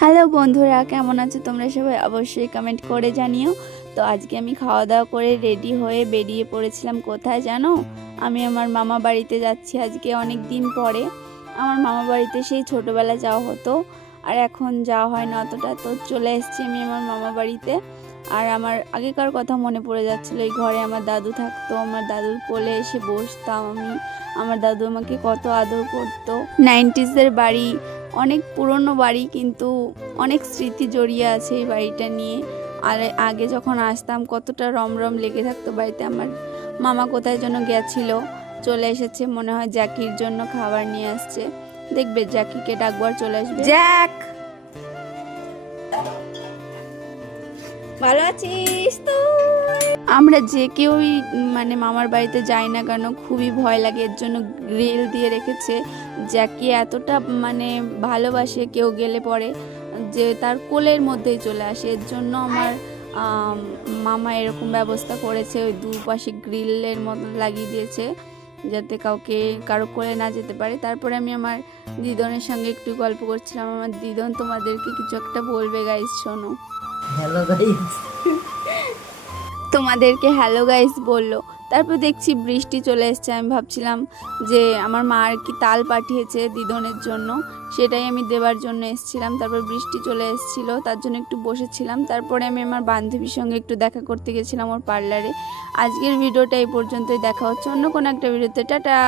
Hello বন্ধুরা, কেমন আছো তোমরা সবাই? অবশ্যই কমেন্ট করে জানিও। তো আজকে আমি খাওয়া দাওয়া করে রেডি হয়ে বেরিয়ে পড়েছিলাম। কোথায় জানো? আমি আমার মামা বাড়িতে যাচ্ছি আজকে অনেক দিন পরে। আমার মামা বাড়িতে সেই ছোটোবেলা যাওয়া হতো, আর এখন যাওয়া হয় না অতটা। তো চলে এসেছি আমি আমার মামা বাড়িতে। আর আমার আগেকার কথা মনে পড়ে যাচ্ছিলো। এই ঘরে আমার দাদু থাকতো, আমার দাদুর কোলে এসে বসতাম আমি। আমার দাদু আমাকে কত আদর করতো। 90s-এর বাড়ি, অনেক পুরনো বাড়ি, কিন্তু অনেক স্মৃতি জড়িয়ে আছে এই বাড়িটা নিয়ে। আর আগে যখন আসতাম কতটা রমরম লেগে থাকতো বাড়িতে। আমার মামা কোথায় যেন গেছিল, চলে এসেছে মনে হয়, জ্যাকির জন্য খাবার নিয়ে আসছে। দেখবে জ্যাকিকে ডাকবার চলে আসবে। জ্যাক, ভালো আছিস তো? আমরা যে কেউই মানে মামার বাড়িতে যাই না কেন, খুবই ভয় লাগে। এর জন্য গ্রিল দিয়ে রেখেছে। জ্যাকি এতটা মানে ভালোবাসে কেউ গেলে পরে যে তার কোলের মধ্যেই চলে আসে। এর জন্য আমার মামা এরকম ব্যবস্থা করেছে, ওই দুপাশে গ্রিলের মতো লাগিয়ে দিয়েছে যাতে কারো কোলে না যেতে পারে। তারপরে আমি আমার দিদনের সঙ্গে একটু গল্প করছিলাম। আমার দিদন তোমাদেরকে কিছু একটা বলবে, গাইস শোনো। হ্যালো গাইস, তোমাদেরকে হ্যালো গাইস বললো। তারপর দেখছি বৃষ্টি চলে এসছে। আমি ভাবছিলাম যে আমার মা আর কি তাল পাঠিয়েছে দিদনের জন্য, সেটাই আমি দেবার জন্য এসেছিলাম। তারপর বৃষ্টি চলে এসেছিলো, তার জন্য একটু বসেছিলাম। তারপরে আমি আমার বান্ধবীর সঙ্গে একটু দেখা করতে গেছিলাম ওর পার্লারে। আজকের ভিডিওটা এই পর্যন্তই। দেখা হচ্ছে অন্য কোনো একটা ভিডিওতে। টাটা।